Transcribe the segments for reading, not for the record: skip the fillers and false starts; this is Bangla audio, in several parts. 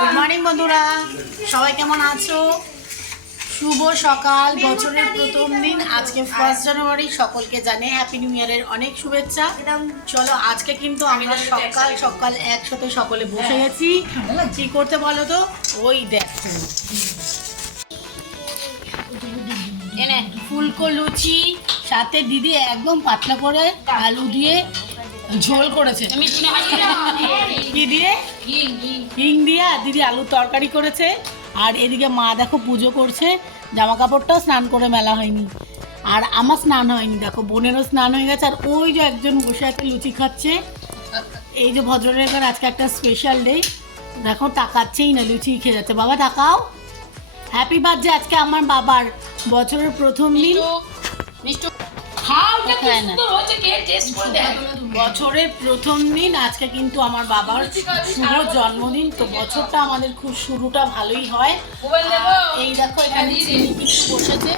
গুড মর্নিং বন্ধুরা, সবাই কেমন আছো? শুভ সকাল, বছরের প্রথম দিন, আজকে 1 জানুয়ারি। সকলকে জানে হ্যাপি নিউ ইয়ারের অনেক শুভেচ্ছা। চলো আজকে কিন্তু আমরা সকাল সকাল একসাথে সকলে বসে গেছি। কি করতে বলো তো? ওই দেখো এনে ফুলকো লুচি, সাথে দিদি একদম পাতলা করে আলু দিয়ে ঝোল করেছে। কি দিয়ে? হিং দিয়ে দিদি আলুর তরকারি করেছে। আর এদিকে মা দেখো পুজো করছে, জামা কাপড়টাও স্নান করে মেলা হয়নি। আর আমার স্নান হয়নি, দেখো বোনেরও স্নান হয়ে গেছে। আর ওই যে একজন বসে আছে লুচি খাচ্ছে, এই যে ভদ্ররেখার আজকে একটা স্পেশাল ডে, দেখো তাকাচ্ছেই না, লুচি খেয়ে যাচ্ছে। বাবা তাকাও। হ্যাপি বার্থডে আজকে আমার বাবার, বছরের প্রথম দিন। বছরের প্রথম দিন আজকে কিন্তু আমার বাবার শুভ জন্মদিন। তো বছরটা আমাদের খুব শুরুটা ভালোই হয়। এই দেখো এখানে চিনি কিন্তু বসেছে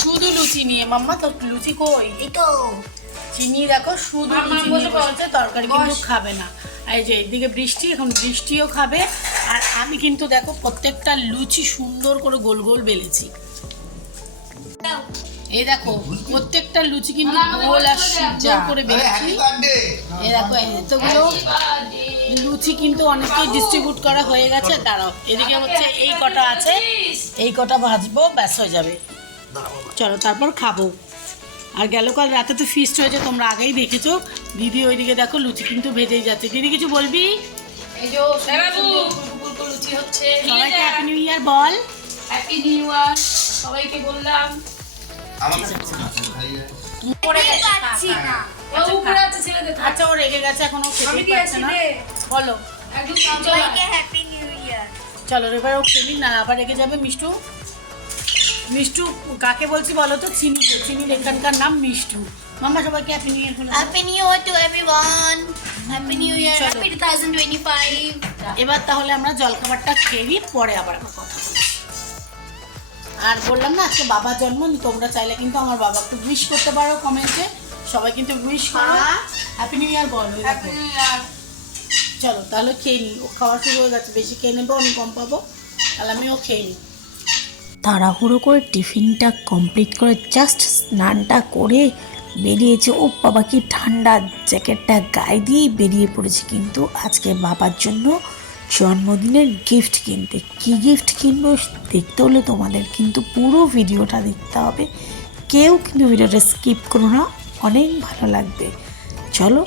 শুধু লুচি নিয়ে। মাম্মা তো লুচি কই? এই তো চিনি দেখো শুধু লুচি নিয়ে বসেছে, তরকারি কিন্তু খাবে না। এই যে এইদিকে বৃষ্টি, এখন বৃষ্টিও খাবে। আর আমি কিন্তু দেখো প্রত্যেকটা লুচি সুন্দর করে গোল গোল বেলেছি। এই দেখো প্রত্যেকটা লুচি কিন্তু গোল আর সুন্দর করে বেলেছি। এই দেখো এতগুলো লুচি কিন্তু অনেকটাই ডিস্ট্রিবিউট করা হয়ে গেছে। দাঁড়াও, এদিকে হচ্ছে এই কটা আছে, এই কটা ভাজবো, ব্যাস হয়ে যাবে। চলো তারপর খাবো। আর গেল কাল রাতে তো ফিস্ট হয়েছে, তোমরা আগেই দেখেছো। দিদি ওইদিকে দেখো লুচি কিন্তু ভেজেই যাচ্ছে। দিদি কিছু বলবি? এই যে লুচি হচ্ছে। সবাইকে হ্যাপি নিউ ইয়ার বল। হ্যাপি নিউ ইয়ার সবাইকে বললাম। আচ্ছা ও রেগে গেছে, এখনো খেতেই পারছে না। বলো চলো এবার ও খেলি না, আবার রেগে যাবে। মিষ্টু, মিষ্টু কাকে বলছি বলো তো? চিনি। চিনির এখানকার নাম মিষ্টু। মাম্মা সবাইকে হ্যাপি নিউ ইয়ার বলো। Happy new year to everyone. Happy new year, happy 2025। এবার তাহলে আমরা জলখাবারটা খেয়ে নিই, পরে আবার কথা বলবো। আর বললাম না আজকে বাবার জন্মদিন, তোমরা চাইলে কিন্তু আমার বাবাকে উইশ করতে পারো কমেন্টে। সবাই কিন্তু উইশ করো, হ্যাপি নিউ ইয়ার বলো। চলো তাহলে খেয়ে নিই, ও খাওয়া শুরু হয়ে গেছে। বেশি খেয়ে নেবো, আমি কম পাবো, তাহলে আমিও খেয়ে নিই। তাড়াহুড়ো করে টিফিনটা কমপ্লিট করে জাস্ট স্নানটা করে বেরিয়েছে। ও বাবা কি ঠান্ডা, জ্যাকেটটা গায়ে দিয়েই বেরিয়ে পড়েছে কিন্তু আজকে বাবার জন্য জন্মদিনের গিফট কিনতে। কী গিফট কিনবো দেখতে হলে তোমাদের কিন্তু পুরো ভিডিওটা দেখতে হবে। কেউ কিন্তু ভিডিওটা স্কিপ করো না, অনেক ভালো লাগবে। চলো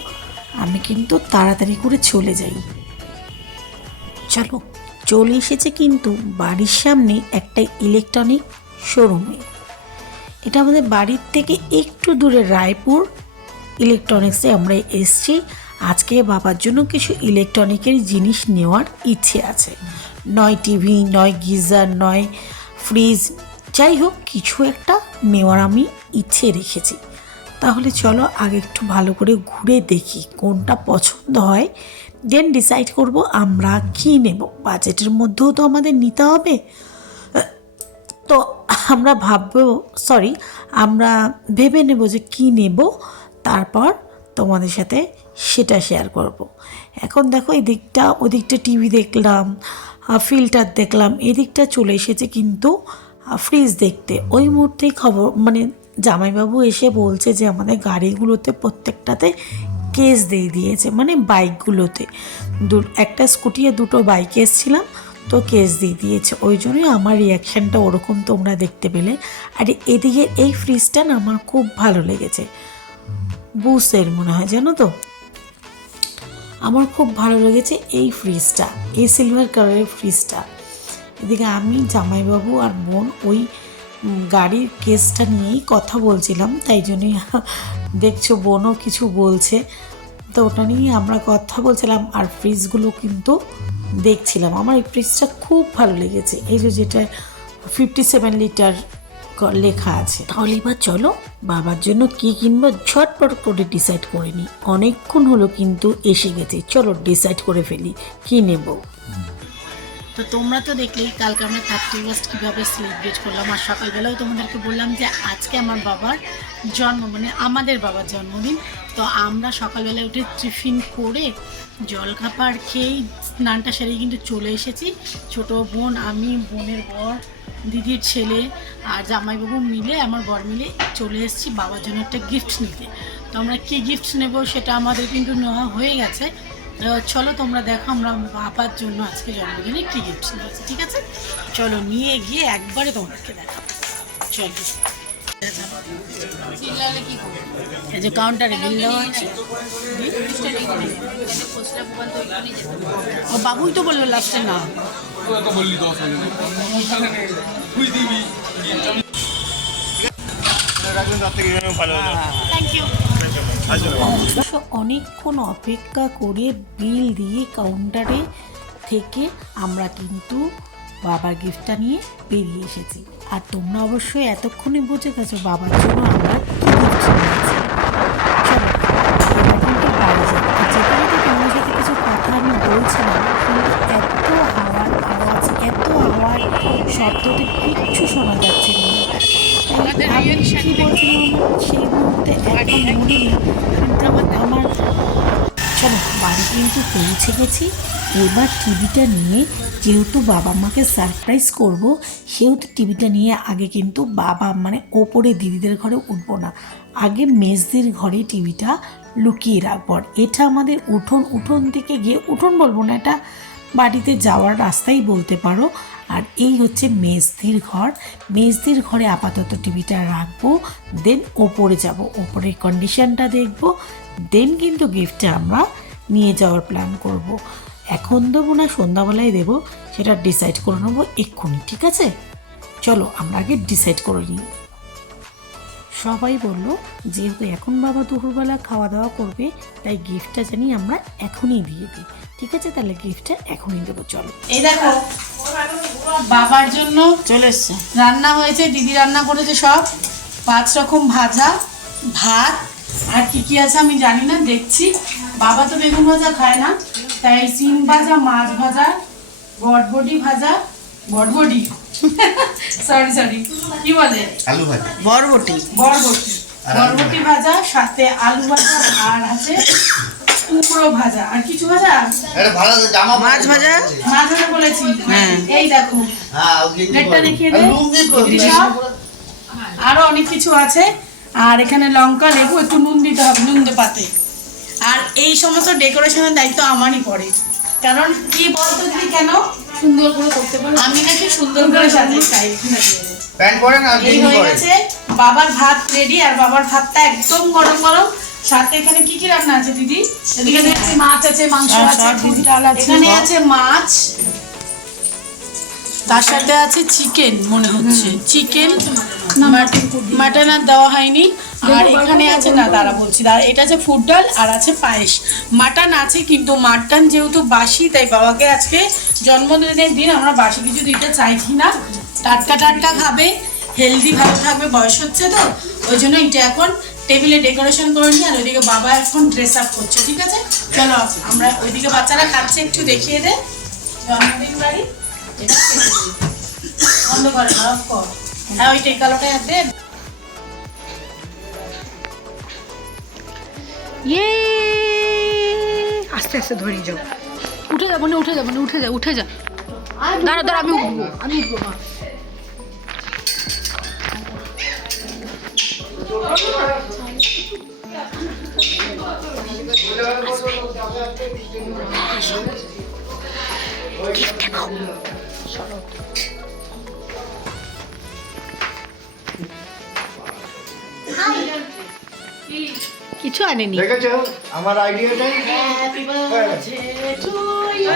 আমি কিন্তু তাড়াতাড়ি করে চলে যাই। চলো চলে এসেছে কিন্তু বাড়ির সামনে একটা ইলেকট্রনিক শোরুমে। এটা আমাদের বাড়ির থেকে একটু দূরে রায়পুর ইলেকট্রনিক্সে আমরা এসেছি। আজকে বাবার জন্য কিছু ইলেকট্রনিকের জিনিস নেওয়ার ইচ্ছে আছে। নয় টিভি, নয় গিজার, নয় ফ্রিজ, যাই হোক কিছু একটা নেওয়ার আমি ইচ্ছে রেখেছি। তাহলে চলো আগে একটু ভালো করে ঘুরে দেখি কোনটা পছন্দ হয়, দেন ডিসাইড করব আমরা কী নেব। বাজেটের মধ্যেও তো আমাদের নিতে হবে। তো আমরা ভেবে নেব যে কী নেব, তারপর তোমাদের সাথে সেটা শেয়ার করব। এখন দেখো এদিকটা ওদিকটা টিভি দেখলাম, ফিল্টার দেখলাম, এদিকটা চলে এসেছে কিন্তু ফ্রিজ দেখতে। ওই মুহূর্তেই খবর জামাইবাবু এসে বলছে যে আমাদের গাড়িগুলোতে প্রত্যেকটাতে কেস দিয়ে দিয়েছে, মানে বাইকগুলোতে একটা স্কুটি আর দুটো বাইকে এসেছিলাম তো কেস দিয়ে দিয়েছে। ওই জন্যই আমার রিয়াকশানটা ওরকম তোমরা দেখতে পেলে। আর এদিকে এই ফ্রিজটা না আমার খুব ভালো লেগেছে, বুসের মনে হয়, জানো তো আমার খুব ভালো লেগেছে এই ফ্রিজটা, এই সিলভার কালারের ফ্রিজটা। এদিকে আমি, জামাইবাবু আর বোন ওই গাড়ির কেসটা নিয়েই কথা বলছিলাম, তাই জন্যই দেখছো বোনও কিছু বলছে, তো ওটা নিয়েই আমরা কথা বলছিলাম। আর ফ্রিজগুলো কিন্তু দেখছিলাম। আমার এই ফ্রিজটা খুব ভালো লেগেছে, এই যে যেটা 57 লিটার লেখা আছে। তাহলে এবার চলো বাবার জন্য কি কিনবো ঝটপট করে ডিসাইড করে নিই। অনেকক্ষণ হলো কিন্তু এসে গেছে, চলো ডিসাইড করে ফেলি কি নেব। তো তোমরা তো দেখলেই কালকে আমরা 31 কীভাবে সেলিব্রেট করলাম। আর সকালবেলাও তোমাদেরকে বললাম যে আজকে আমার বাবার আমাদের বাবার জন্মদিন। তো আমরা সকালবেলা উঠে টিফিন করে জলখাবার খেয়েই স্নানটা সেরে কিন্তু চলে এসেছি। ছোট বোন, আমি, বোনের বর, দিদির ছেলে আর জামাইবাবু মিলে, আমার বর মিলে চলে এসেছি বাবার জন্য একটা গিফট নিতে। তো আমরা কী গিফট নেব সেটা আমাদের কিন্তু নেওয়া হয়ে গেছে। চলো তোমরা দেখো আমরা বাবার জন্য আজকে জন্মদিনে কী গিফট নিয়েছি, ঠিক আছে? চলো নিয়ে গিয়ে একবারে তোমাদেরকে দেখাবো। চলো, এই যে কাউন্টারে বিল দেওয়া আছে। ও বাবুই তো বললো লাস্টে না। অবশ্য অনেকক্ষণ অপেক্ষা করে বিল দিয়ে কাউন্টারে থেকে আমরা কিন্তু বাবার গিফটটা নিয়ে বেরিয়ে এসেছি। আর তোমরা অবশ্যই এতক্ষণে বুঝে গেছো বাবার জন্য আমরা কী গিফট নিয়েছি। চলো এবার কিন্তু বাড়ি যাই। আর যেখানে তো তোমার সাথে কিছু কথা আমি বলছিলাম, কিন্তু এত হাওয়ার আওয়াজ, এত হাওয়ার শব্দতে কিচ্ছু শোনা যাচ্ছে না। আমি কী বলছিলাম সেই মুহূর্তে এখন মনে নেই, কিন্তু আমার চলো বাড়ি কিন্তু পৌঁছে গেছি। এবার টিভিটা নিয়ে, যেহেতু বাবা মাকে সারপ্রাইজ করব, সেহেতু টিভিটা নিয়ে আগে কিন্তু বাবা মানে ওপরে দিদিদের ঘরে উঠবো না, আগে মেজদির ঘরে টিভিটা লুকিয়ে রাখবো। আর এটা আমাদের উঠোন থেকে গিয়ে, উঠোন বলবো না, এটা বাড়িতে যাওয়ার রাস্তাই বলতে পারো। আর এই হচ্ছে মেজদির ঘর। মেজদির ঘরে আপাতত টিভিটা রাখবো, দেন ওপরে যাব, ওপরের কন্ডিশনটা দেখবো, দেন কিন্তু গিফটটা আমরা নিয়ে যাওয়ার প্ল্যান করব। এখন দেবো না সন্ধ্যাবেলায় দেবো সেটা ডিসাইড করে নেবো এক্ষুনি, ঠিক আছে? চলো আমরা আগে ডিসাইড করে নিই। সবাই বললো যেহেতু এখন বাবা দুপুরবেলা খাওয়া দাওয়া করবে, তাই গিফটটা জানি আমরা এখনই দিয়ে দিই। ঠিক আছে, তাহলে গিফটটা এখনই দেবো। চলো, এই দেখো বাবার জন্য চলে এসছে, রান্না হয়েছে, দিদি রান্না করেছে সব 5 রকম ভাজা, ভাত, আর কি কি আছে আমি জানি না, দেখছি। বাবা তো বেগুন ভাজা খায় না, তাই সিম ভাজা, মাছ ভাজা, বটবটি ভাজা, বটবটি সরি কি বলে, আলু ভাজা, বরবটি ভাজা, সাথে আলু ভাজা, আর আছে কুমড়ো ভাজা, আর কিছু ভাজা, মাছ ভাজা বলেছি। এই দেখো প্লেটটা দেখিয়ে দে, আরো অনেক কিছু আছে। আর এখানে লঙ্কা, লেবু, একটু নুন দিতে হবে, নুন দে পাতে। আর এই সমস্ত ডেকোরেশনের দায়িত্ব আমারই পড়ে, কারণ কি বলতো দিদি, কেন সুন্দর করে করতে পারো, আমি নাকি সুন্দর করে সাজাই চাই। এই হয়ে গেছে বাবার ভাত রেডি, আর বাবার ভাতটা একদম গরম গরম। সাথে এখানে কি কি রান্না আছে দিদি? এদিকে দেখছি মাছ আছে, মাংস আছে, এখানে আছে মাছ, তার সাথে আছে চিকেন, মনে হচ্ছে চিকেন, মাটন আর দেওয়া হয়নি। আর এখানে আছে, না দাঁড়া বলছি, দাঁড়া, এটা আছে ফুড ডাল, আর আছে পায়েস। মাটন আছে, কিন্তু মাটন যেহেতু বাসি, তাই বাবাকে আজকে জন্মদিনের দিন আমরা বাসি কিছু দিতে চাইছি না, টাটকা খাবে, হেলদি ভালো থাকবে, বয়স হচ্ছে তো, ওই জন্য এটা এখন টেবিলে ডেকোরেশন করে নিই। আর ওইদিকে বাবা এখন ড্রেস আপ করছে, ঠিক আছে? চলো আমরা ওইদিকে বাচ্চারা খাচ্ছে, একটু দেখিয়ে দে জন্মদিন বাড়ি। বন্ধ করে না, অফ কর। হ্যাঁ ওই টেকালোটা হাতে। আস্তে আস্তে ধরে যাও, উঠে যাবো না, উঠে যা। দাঁড়া আমি উঠবো মা। কিছু আনেনি। দেখেছো আমার আইডিয়াটাই? Happy birthday to you,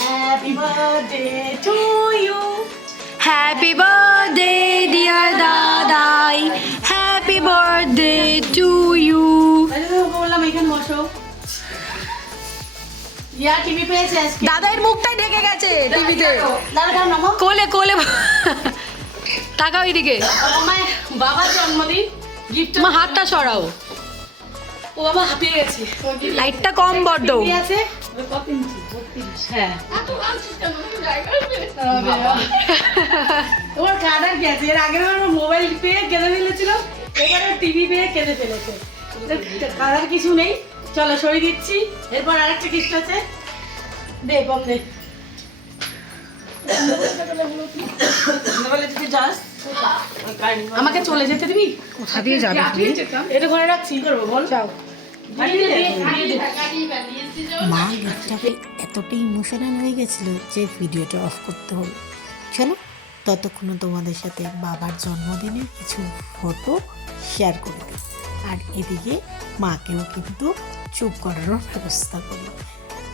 happy birthday to you, happy birthday dear দাদাই, হ্যাপি বার্থডে টু ইউ। বললাম এখানে বসো। ইয়া টিভি পেয়েছে আজকে, দাদাইয়ের মুখটাই ঢেকে গেছে টিভিতে। দাদা নামো, কোলে তাকাও এইদিকে। বাবার জন্মদিন গিফট, মা হাতটা সরাও, ও বাবা হাঁপিয়ে গেছে। লাইটটা কম বড্ড। কি আছে? কত ইঞ্চি? 32। হ্যাঁ তোমার কাটার কি আছে? এর আগের বার মোবাইল পেয়ে কেঁদে ফেলেছিল, এবারে টিভি পেয়ে কেঁদে ফেলেছে। কাদার কিছু নেই, চলো সরিয়ে দিচ্ছি। এরপর আরেকটা গিফট আছে, দে বম দে। আমাকে চলে যেতে দিবি? কোথা দিয়ে যাবে এটা ঘরে রাখছি, কি করবো বল? যাও। মা গিফটটা পেয়ে এতটাই ইমোশনাল হয়ে গেছিল যে ভিডিওটা অফ করতে হলো। চলো ততক্ষণে তোমাদের সাথে বাবার জন্মদিনের কিছু ফটো শেয়ার করে দিই, আর এদিকে মাকেও কিন্তু চুপ করারও ব্যবস্থা করি।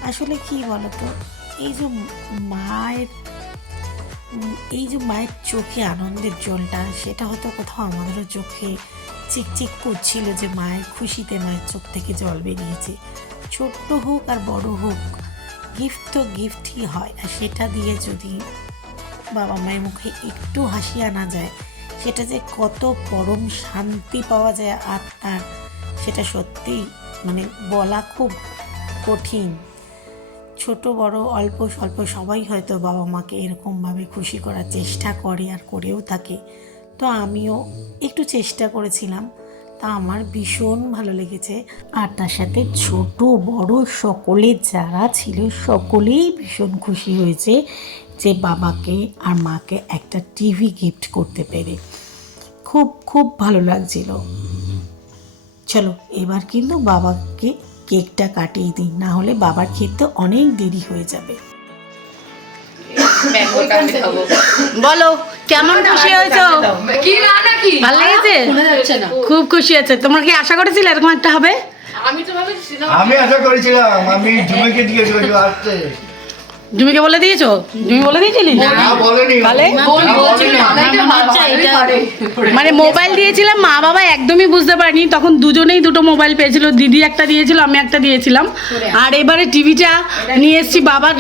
আসলে কি বলতো, এই যে মায়ের চোখে আনন্দের জলটা, সেটা হয়তো কোথাও আমাদেরও চোখে চিকচিক করছিল যে মায়ের খুশিতে মায়ের চোখ থেকে জল বেরিয়েছে। ছোট্ট হোক আর বড় হোক, গিফট তো গিফটই হয়, আর সেটা দিয়ে যদি বাবা মায়ের মুখে একটু হাসি আনা যায়, সেটা যে কত পরম শান্তি পাওয়া যায় আত্মার, সেটা সত্যিই মানে বলা খুব কঠিন। ছোট বড় অল্প স্বল্প সবাই হয়তো বাবা মাকে এরকমভাবে খুশি করার চেষ্টা করে আর করেও থাকে। তো আমিও একটু চেষ্টা করেছিলাম, তা আমার ভীষণ ভালো লেগেছে। আর তার সাথে ছোট বড় সকলে যারা ছিল সকলেই ভীষণ খুশি হয়েছে যে বাবাকে আর মাকে একটা টিভি গিফট করতে পেরে। খুব খুব ভালো লাগছিল। চলো এবার কিন্তু বাবাকে কেকটা কাটিয়ে দিই, না হলে বাবার খেতে অনেক দেরি হয়ে যাবে। বলো কেমন খুশি হয়েছো? ভালো লেগেছে? খুব খুশি আছে। তোমরা কি আশা করেছিলে এরকম একটা হবে? আমি আশা করেছিলাম, আমি ঝুমিকে জিজ্ঞেস করি আসতে। জুমিকে বলে দিয়েছো? জুমি বলে দিয়েছিলি? না বলেনি। তাহলে মানে মোবাইল দিয়েছিলাম, মা বাবা একদমই বুঝতে পারেনি, তখন দুজনেই দুটো মোবাইল পেয়েছিল, দিদি একটা দিয়েছিল, আমি একটা দিয়েছিলাম। আর এবারে টিভিটা নিয়ে এসেছি বাবার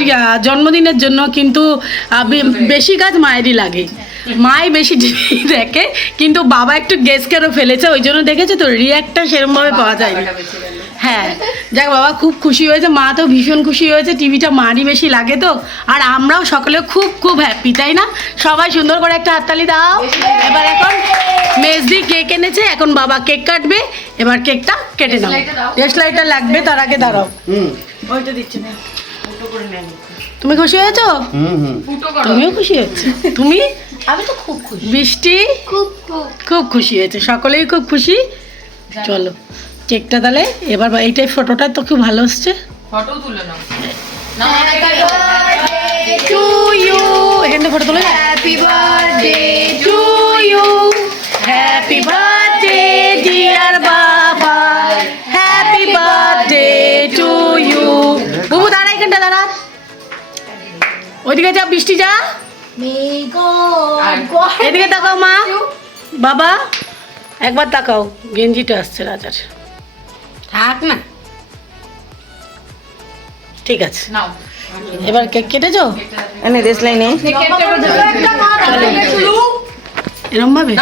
জন্মদিনের জন্য, কিন্তু বেশি কাজ মায়েরই লাগে, মাই বেশি টিভি দেখে, কিন্তু বাবা একটু গেস করে ফেলেছে, ওই জন্য দেখেছো তো রিয়াক্টটা সেরকমভাবে পাওয়া যায়নি। হ্যাঁ যাক, বাবা খুব খুশি হয়েছে, মা তো ভীষণ খুশি হয়েছে, টিভিটা মারই বেশি লাগে তো, আর আমরাও সকলে খুব খুব হ্যাপি, তাই না? সবাই সুন্দর করে একটা হাততালি দাও। এবার এখন মেজদি কেক এনেছে, এখন বাবা কেক কাটবে, এবার কেকটা কেটে নাও। লাইটটা লাগবে, তার আগে দাঁড়াও, ওইটা দিচ্ছি না। তুমি খুশি হয়েছো? তুমিও খুশি হয়েছো? তুমি? আমি তো খুব খুশি। বৃষ্টি খুব খুব খুশি হয়েছে, সকলেই খুব খুশি। চলো কেকটা তাহলে এবার, এইটাই ফটোটা তো খুব ভালো হচ্ছে। ফটো তুলে নাও। টু ইউ, এখানে ফটো তোলো। Happy birthday to you, happy birthday dear বাবা, happy birthday to you. Bubu দাঁড়া, এখানটা দাঁড়া, ওইদিকে যা, বৃষ্টি যা, এদিকে তাকাও মা বাবা, একবার তাকাও, গেঞ্জিটা আসছে রাজার, থাক না, ঠিক আছে। এবার কেক কেটেছো? এনে দেশ লাইনে এরকম ভাবে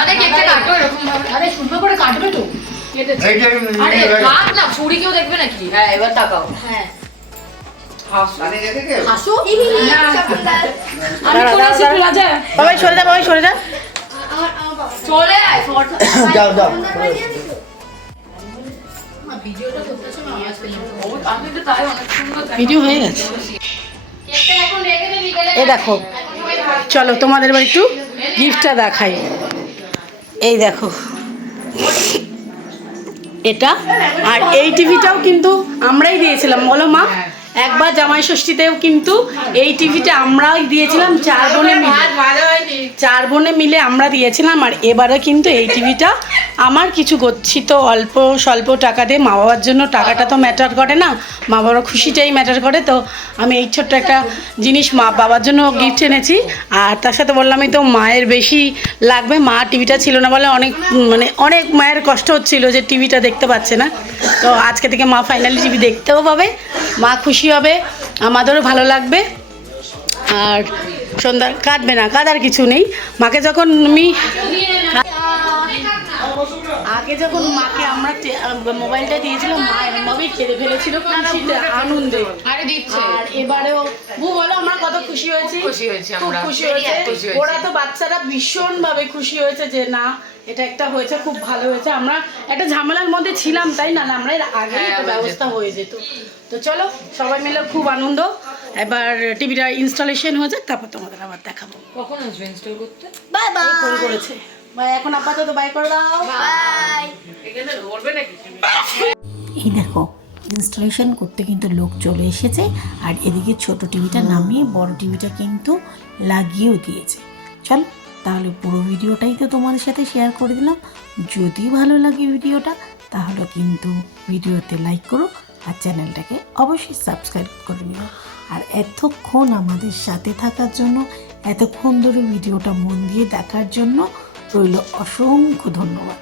ছুরি কেউ দেখবে নাকি? হ্যাঁ এবার তাকাও। হ্যাঁ বাবাই সরে যা, বাবাই সরে যা, চলে আয় ফটো। যাও যাও। ভিডিও হয়ে গেছে। এ দেখো, চলো তোমাদের এবার একটু গিফটটা দেখাই। এই দেখো এটা, আর এই টিভিটাও কিন্তু আমরাই দিয়েছিলাম, বলো মা? একবার জামাই ষষ্ঠীতেও কিন্তু এই টিভিটা আমরাই দিয়েছিলাম, চার বোনে মিলে আমরা দিয়েছিলাম। আর এবারে কিন্তু এই টিভিটা আমার কিছু গচ্ছিত অল্প স্বল্প টাকা দিয়ে, মা বাবার জন্য টাকাটা তো ম্যাটার করে না, মা বাবার খুশিটাই ম্যাটার করে। তো আমি এই ছোট্ট একটা জিনিস মা বাবার জন্য গিফট এনেছি। আর তার সাথে বললামই তো মায়ের বেশি লাগবে, মা টিভিটা ছিল না বলে অনেক মায়ের কষ্ট হচ্ছিল যে টিভিটা দেখতে পাচ্ছে না। তো আজকে থেকে মা ফাইনালি টিভি দেখতেও পাবে, মা খুশি হবে, আমাদেরও ভালো লাগবে। আর সন্ধ্যা কাঁদবে না, কাঁদার কিছু নেই। মাকে যখন আমি আগে যখন মাকে আমরা মোবাইলটা দিয়েছিলাম মা এমনভাবেই খেলে ফেলেছিল খুশিতে আনন্দে। আরে দিচ্ছে আর এবারেও বউ বলো আমরা কত খুশি হয়েছি, খুশি হয়েছি খুব আমরা। খুশি হয়েছে। খুশি হয়েছি। ওরা তো বাচ্চারা ভীষণ ভাবে খুশি হয়েছে যে না এটা একটা হয়েছে, খুব ভালো হয়েছে। আমরা একটা ঝামেলার মধ্যে ছিলাম তাই না, আমরা এর আগে হ্যাঁ, একটা হয়ে ব্যবস্থা হয়ে যেত। তো চলো সবাই মিলে খুব আনন্দ। এবার টিভিটা ইনস্টলেশন হয়ে যাক তারপর তোমাদের আবার দেখাবো। কখন আসবে ইনস্টল করতে? বাই বাই ফোন করেছে ভাই, এখন আপাতত বাই করে দাও। বাই এখানে ধরবে নাকি? এই দেখো ইনস্টলেশন করতে কিন্তু লোক চলে এসেছে, আর এদিকে ছোট টিভিটা নামিয়ে বড় টিভিটা কিন্তু লাগিয়েও দিয়েছে। চলো তাহলে পুরো ভিডিওটাই তো তোমাদের সাথে শেয়ার করে দিলাম। যদি ভালো লাগে ভিডিওটা তাহলে কিন্তু ভিডিওতে লাইক করো আর চ্যানেলটাকে অবশ্যই সাবস্ক্রাইব করে নিও। আর এতক্ষণ আমাদের সাথে থাকার জন্য, এতক্ষণ ধরে ভিডিওটা মন দিয়ে দেখার জন্য রইল অসংখ্য ধন্যবাদ।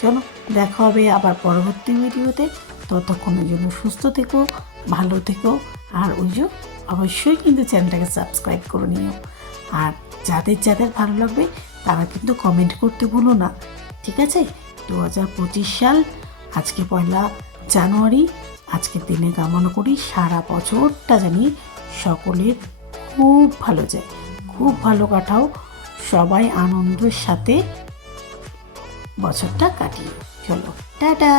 চলো দেখা হবে আবার পরবর্তী ভিডিওতে। ততক্ষণের জন্য সুস্থ থেকো, ভালো থেকো, আর ওই যে অবশ্যই কিন্তু চ্যানেলটাকে সাবস্ক্রাইব করে নিও। আর যাদের যাদের ভালো লাগবে তারা কিন্তু কমেন্ট করতে ভুলো না, ঠিক আছে? 2025 সাল আজকে 1 জানুয়ারি, আজকের দিনে কামনা করি সারা বছরটা জানি সকলের খুব ভালো যায়, খুব ভালো কাটাও, সবাই আনন্দের সাথে বছরটা কাটিয়ে। চলো টাটা।